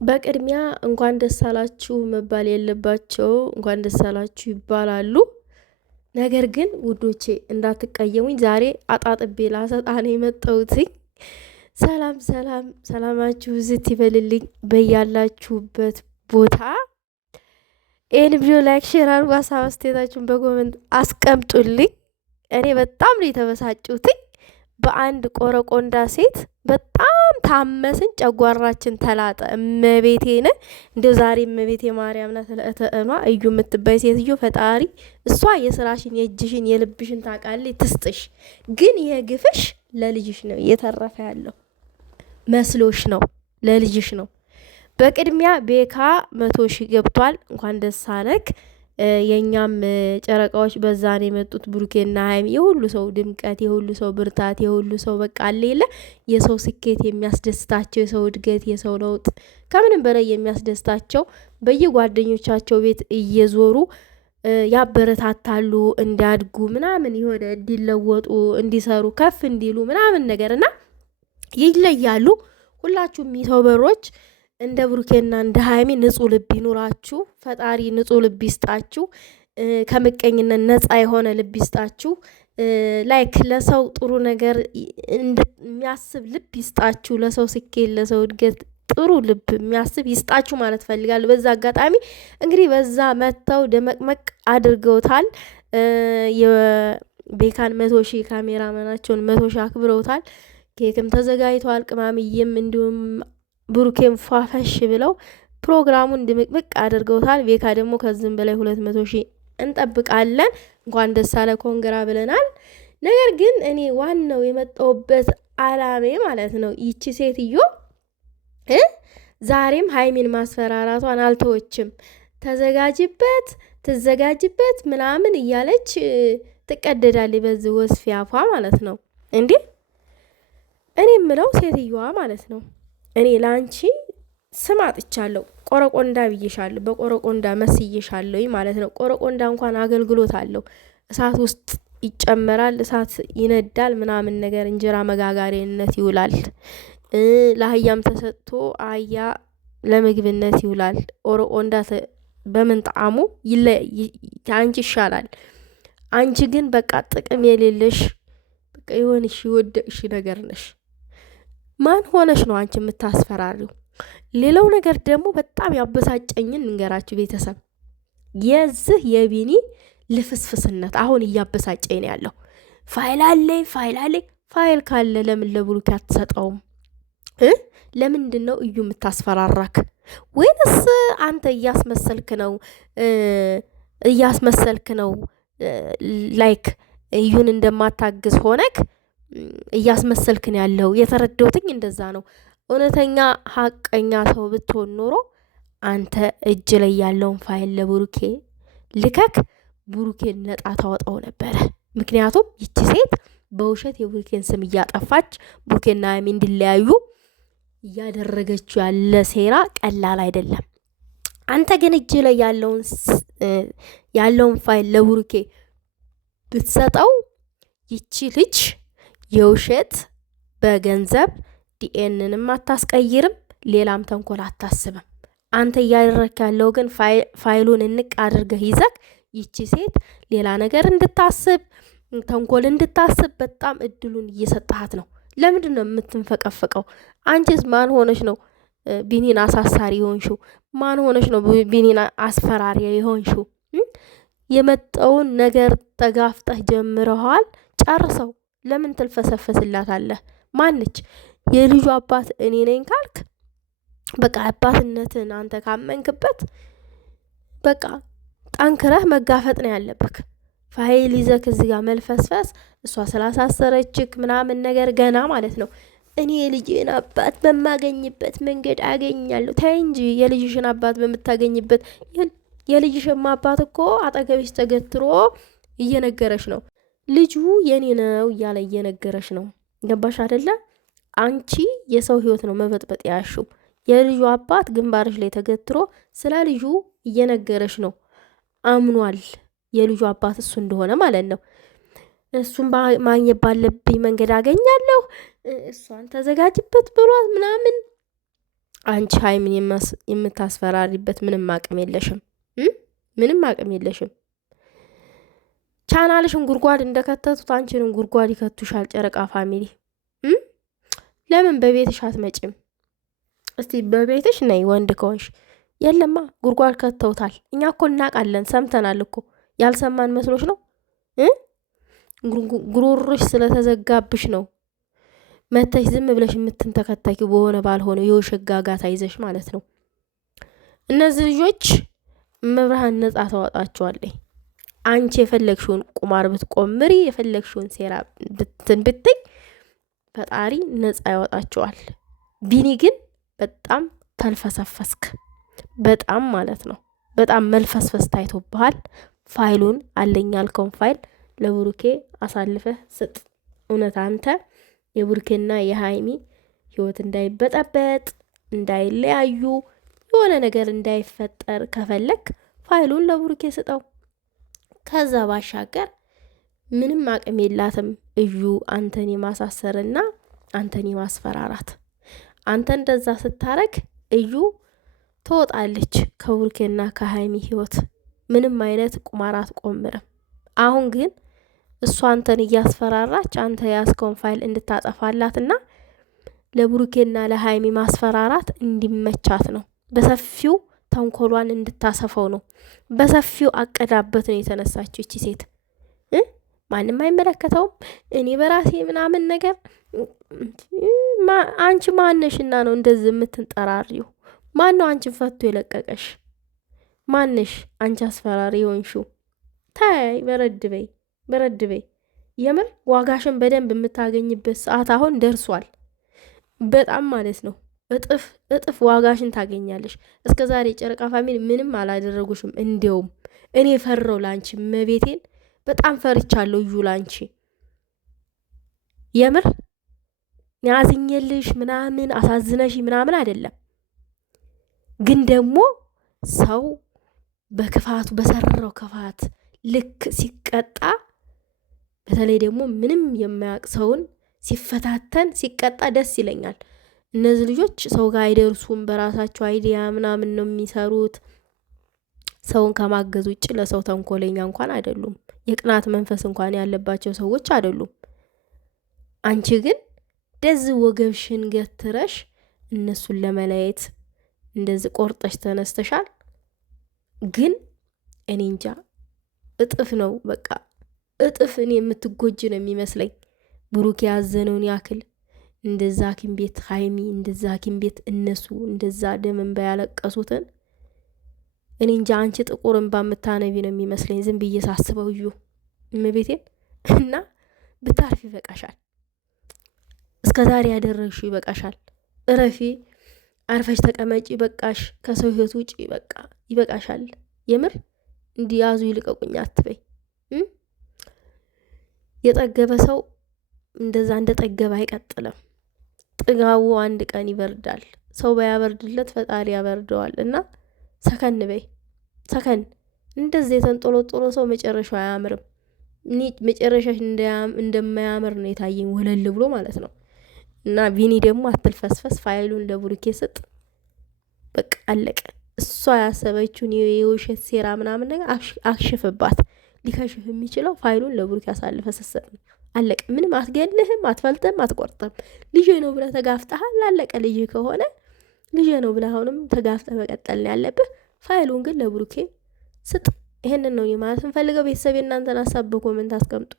በቅድሚያ እንኳን ደስ አላችሁ መባል የለባቸው እንኳን ደስ አላችሁ ይባላሉ። ነገር ግን ውዶቼ እንዳትቀየሙኝ ዛሬ አጣጥቤ ላሰጣ ነው የመጣሁት። ሰላም ሰላም ሰላማችሁ ዝት ይበልልኝ በያላችሁበት ቦታ። ይህን ቪዲዮ ላይክ፣ ሼር አድርጉ። ሀሳብ አስተያየታችሁን በኮመንት አስቀምጡልኝ። እኔ በጣም ነው የተበሳጩት በአንድ ቆረቆንዳ ሴት በጣም ታመስን፣ ጨጓራችን ተላጠ። እመቤቴን እንደው ዛሬ እመቤቴ ማርያም ናት ለእተእኗ እዩ የምትባይ ሴትዮ ፈጣሪ እሷ የስራሽን የእጅሽን የልብሽን ታውቃለች ትስጥሽ። ግን የግፍሽ ለልጅሽ ነው እየተረፈ ያለው መስሎሽ ነው ለልጅሽ ነው። በቅድሚያ ቤካ 100,000 ገብቷል። እንኳን ደስ አለክ። የኛም ጨረቃዎች በዛን የመጡት ብሩኬና ሀይሚ የሁሉ ሰው ድምቀት፣ የሁሉ ሰው ብርታት፣ የሁሉ ሰው በቃ አለለ የሰው ስኬት የሚያስደስታቸው የሰው እድገት፣ የሰው ለውጥ ከምንም በላይ የሚያስደስታቸው በየጓደኞቻቸው ቤት እየዞሩ ያበረታታሉ እንዲያድጉ ምናምን የሆነ እንዲለወጡ እንዲሰሩ ከፍ እንዲሉ ምናምን ነገርና ይለያሉ። ሁላችሁም የሰው በሮች እንደ ብሩኬና እንደ ሀይሚ ንጹህ ልብ ይኑራችሁ። ፈጣሪ ንጹህ ልብ ይስጣችሁ። ከምቀኝነት ነፃ የሆነ ልብ ይስጣችሁ። ላይክ ለሰው ጥሩ ነገር የሚያስብ ልብ ይስጣችሁ። ለሰው ስኬት፣ ለሰው እድገት ጥሩ ልብ የሚያስብ ይስጣችሁ ማለት ፈልጋለሁ። በዛ አጋጣሚ እንግዲህ በዛ መጥተው ደመቅመቅ አድርገውታል። የቤካን 100,000 ካሜራማናቸውን 100,000 አክብረውታል። ኬክም ተዘጋጅተዋል። ቅማምዬም እንዲሁም ብሩኬም ፏፈሽ ብለው ፕሮግራሙን ድምቅምቅ አድርገውታል። ቤካ ደግሞ ከዚህም በላይ 200,000 እንጠብቃለን። እንኳን ደስ አለ ኮንግራ ብለናል። ነገር ግን እኔ ዋናው የመጣሁበት አላሜ ማለት ነው ይቺ ሴትዮ ዛሬም ሀይሚን ማስፈራራቷን አልተወችም። ተዘጋጅበት ትዘጋጅበት ምናምን እያለች ትቀደዳለች በዚህ ወስፊያፏ ማለት ነው። እንዴ እኔ የምለው ሴትዮዋ ማለት ነው እኔ ላንቺ ስም አጥቻለሁ። ቆረቆንዳ ብዬሻለሁ፣ በቆረቆንዳ መስዬሻለሁ ማለት ነው። ቆረቆንዳ እንኳን አገልግሎት አለው። እሳት ውስጥ ይጨመራል፣ እሳት ይነዳል ምናምን ነገር እንጀራ መጋጋሪነት ይውላል። ለአህያም ተሰጥቶ አህያ ለምግብነት ይውላል። ቆረቆንዳ በምን ጣዕሙ አንቺ ይሻላል። አንቺ ግን በቃ ጥቅም የሌለሽ በቃ የሆንሽ የወደቅሽ ነገር ነሽ። ማን ሆነሽ ነው አንቺ የምታስፈራሪው? ሌላው ነገር ደግሞ በጣም ያበሳጨኝን እንገራችሁ ቤተሰብ፣ የዚህ የቢኒ ልፍስፍስነት አሁን እያበሳጨኝ ነው ያለው። ፋይል አለኝ ፋይል ካለ ለምን ለብሩክ አትሰጠውም? ለምንድን ነው እዩ የምታስፈራራክ? ወይንስ አንተ እያስመሰልክ ነው ላይክ እዩን እንደማታግዝ ሆነክ እያስመሰልክን ያለው? የተረዳሁትኝ እንደዛ ነው። እውነተኛ ሀቀኛ ሰው ብትሆን ኖሮ አንተ እጅ ላይ ያለውን ፋይል ለብሩኬ ልከክ ብሩኬን ነጣ ታወጣው ነበረ። ምክንያቱም ይቺ ሴት በውሸት የብሩኬን ስም እያጠፋች ብሩኬና ሀይሚ እንዲለያዩ እያደረገችው ያለ ሴራ ቀላል አይደለም። አንተ ግን እጅ ላይ ያለውን ፋይል ለብሩኬ ብትሰጠው ይቺ ልጅ የውሸት በገንዘብ ዲኤንንም አታስቀይርም፣ ሌላም ተንኮል አታስብም። አንተ እያደረክ ያለው ግን ፋይሉን እንቅ አድርገህ ይዘክ ይቺ ሴት ሌላ ነገር እንድታስብ ተንኮል እንድታስብ በጣም እድሉን እየሰጠሃት ነው። ለምንድን ነው የምትንፈቀፈቀው? አንቺስ ማን ሆነሽ ነው ቢኒን አሳሳሪ የሆንሽው? ማን ሆነሽ ነው ቢኒን አስፈራሪ የሆንሽው? የመጣውን ነገር ተጋፍጠህ ጀምረዋል፣ ጨርሰው። ለምን ትልፈሰፈስላታለህ? ማንች የልጁ አባት እኔ ነኝ ካልክ በቃ አባትነትን አንተ ካመንክበት በቃ ጠንክረህ መጋፈጥ ነው ያለብክ። ፋይል ይዘክ እዚህ ጋር መልፈስፈስ እሷ ስላሳሰረችክ ምናምን ነገር ገና ማለት ነው። እኔ የልጅን አባት በማገኝበት መንገድ አገኛለሁ። ታይ እንጂ የልጅሽን አባት በምታገኝበት የልጅሽማ አባት እኮ አጠገብሽ ተገትሮ እየነገረሽ ነው። ልጁ የኔ ነው እያለ እየነገረሽ ነው። ገባሽ አይደለ? አንቺ የሰው ህይወት ነው መበጥበጥ ያሽው። የልጁ አባት ግንባርሽ ላይ ተገትሮ ስለ ልጁ እየነገረሽ ነው። አምኗል የልጁ አባት እሱ እንደሆነ ማለት ነው። እሱን ማግኘት ባለብኝ መንገድ አገኛለሁ፣ እሷን ተዘጋጅበት ብሏት ምናምን አንቺ ሀይሚን የምታስፈራሪበት ምንም አቅም የለሽም፣ ምንም አቅም የለሽም። ቻናልሽን ጉድጓድ እንደከተቱት አንቺንም ጉድጓድ ይከቱሻል። ጨረቃ ፋሚሊ ለምን በቤትሽ አትመጭም? እስቲ በቤትሽ ነይ ወንድ ከሆንሽ። የለማ ጉድጓድ ከተውታል። እኛ እኮ እናቃለን፣ ሰምተናል እኮ። ያልሰማን መስሎሽ ነው? ጉሮሮሽ ስለተዘጋብሽ ነው መተሽ ዝም ብለሽ የምትንተከተኪው በሆነ ባልሆነ የውሸት ጋጋታ ይዘሽ ማለት ነው። እነዚህ ልጆች መብርሃን ነጻ ታወጣቸዋለች። አንቺ የፈለግሽውን ቁማር ብትቆምሪ፣ የፈለግሽውን ሴራ ብትይ ፈጣሪ ነጻ ያወጣቸዋል። ቢኒ ግን በጣም ተልፈሰፈስክ፣ በጣም ማለት ነው። በጣም መልፈስፈስ ታይቶብሃል። ፋይሉን አለኝ ያልከውን ፋይል ለብሩኬ አሳልፈህ ስጥ። እውነት አንተ የብሩኬና የሀይሚ ህይወት እንዳይበጠበጥ፣ እንዳይለያዩ፣ የሆነ ነገር እንዳይፈጠር ከፈለክ ፋይሉን ለብሩኬ ስጠው። ከዛ ባሻገር ምንም አቅም የላትም እዩ አንተን የማሳሰርና አንተን የማስፈራራት። አንተ እንደዛ ስታረግ እዩ ትወጣለች ከብሩኬና ከሀይሚ ህይወት። ምንም አይነት ቁማር አትቆምርም። አሁን ግን እሷ አንተን እያስፈራራች አንተ ያስከውን ፋይል እንድታጠፋላትና ለብሩኬና ለሀይሚ ማስፈራራት እንዲመቻት ነው። በሰፊው ተንኮሏን እንድታሰፈው ነው። በሰፊው አቀዳበት ነው የተነሳችው እቺ ሴት። ማንም አይመለከተውም። እኔ በራሴ ምናምን ነገር አንቺ ማነሽና ነው እንደዚህ የምትንጠራሪው? ማን ነው አንቺን ፈቶ የለቀቀሽ? ማነሽ አንቺ አስፈራሪ የሆንሽው? ታይ በረድ በይ፣ በረድ በይ። የምር ዋጋሽን በደንብ የምታገኝበት ሰዓት አሁን ደርሷል። በጣም ማለት ነው። እጥፍ ዋጋሽን ታገኛለሽ። እስከ ዛሬ ጨረቃ ፋሚሊ ምንም አላደረጉሽም። እንዲያውም እኔ ፈረው ላንቺ መቤቴን በጣም ፈርቻለሁ። እዩ ላንቺ የምር ያዝኝልሽ ምናምን አሳዝነሽ ምናምን አይደለም፣ ግን ደግሞ ሰው በክፋቱ በሰራው ክፋት ልክ ሲቀጣ፣ በተለይ ደግሞ ምንም የማያውቅ ሰውን ሲፈታተን ሲቀጣ ደስ ይለኛል። እነዚህ ልጆች ሰው ጋር አይደርሱም። በራሳቸው አይዲያ ምናምን ነው የሚሰሩት። ሰውን ከማገዝ ውጭ ለሰው ተንኮለኛ እንኳን አይደሉም። የቅናት መንፈስ እንኳን ያለባቸው ሰዎች አይደሉም። አንቺ ግን እንደዚህ ወገብሽን ገትረሽ እነሱን ለመለየት እንደዚህ ቆርጠሽ ተነስተሻል። ግን እኔ እንጃ እጥፍ ነው፣ በቃ እጥፍ እኔ የምትጎጅ ነው የሚመስለኝ። ብሩክ ያዘነውን ያክል እንደዛ ሐኪም ቤት ሀይሚ፣ እንደዛ ሐኪም ቤት እነሱ እንደዛ ደም እንባ ያለቀሱትን እኔ እንጃ አንቺ ጥቁር እንባ የምታነቢ ነው የሚመስለኝ ዝም ብዬ ሳስበው። እዩ እመቤቴን እና ብታርፊ ይበቃሻል። እስከ ዛሬ ያደረግሽው ይበቃሻል። እረፊ፣ አርፈሽ ተቀመጪ። በቃሽ፣ ከሰው ህይወት ውጪ። በቃ ይበቃሻል። የምር እንዲያዙ ይልቀቁኝ አትበይ። የጠገበ ሰው እንደዛ እንደ ጠገበ አይቀጥልም። ጥጋቡ አንድ ቀን ይበርዳል። ሰው ባያበርድለት ፈጣሪ ያበርደዋል። እና ሰከን በይ፣ ሰከን። እንደዚህ የተንጦሎጦሎ ሰው መጨረሻው አያምርም። መጨረሻሽ እንደማያምር ነው የታየኝ፣ ወለል ብሎ ማለት ነው። እና ቪኒ ደግሞ አትልፈስፈስ፣ ፋይሉን ለብሩኬ ስጥ። በቃ አለቀ። እሷ ያሰበችውን የውሸት ሴራ ምናምን ነገር አክሽፍባት። ሊከሽፍ የሚችለው ፋይሉን ለብሩኬ አሳልፈ ስትሰጥ ነው። አለቀ። ምንም አትገልህም፣ አትፈልጥም፣ አትቆርጥም። ልጄ ነው ብለህ ተጋፍጠሃል። አለቀ። ልጅ ከሆነ ልጄ ነው ብለህ አሁንም ተጋፍጠህ መቀጠል ነው ያለብህ። ፋይሉን ግን ለብሩኬ ስጥ። ይሄንን ነው ማለት እንፈልገው። ቤተሰብ የእናንተን ሀሳብ በኮመንት አስቀምጡ።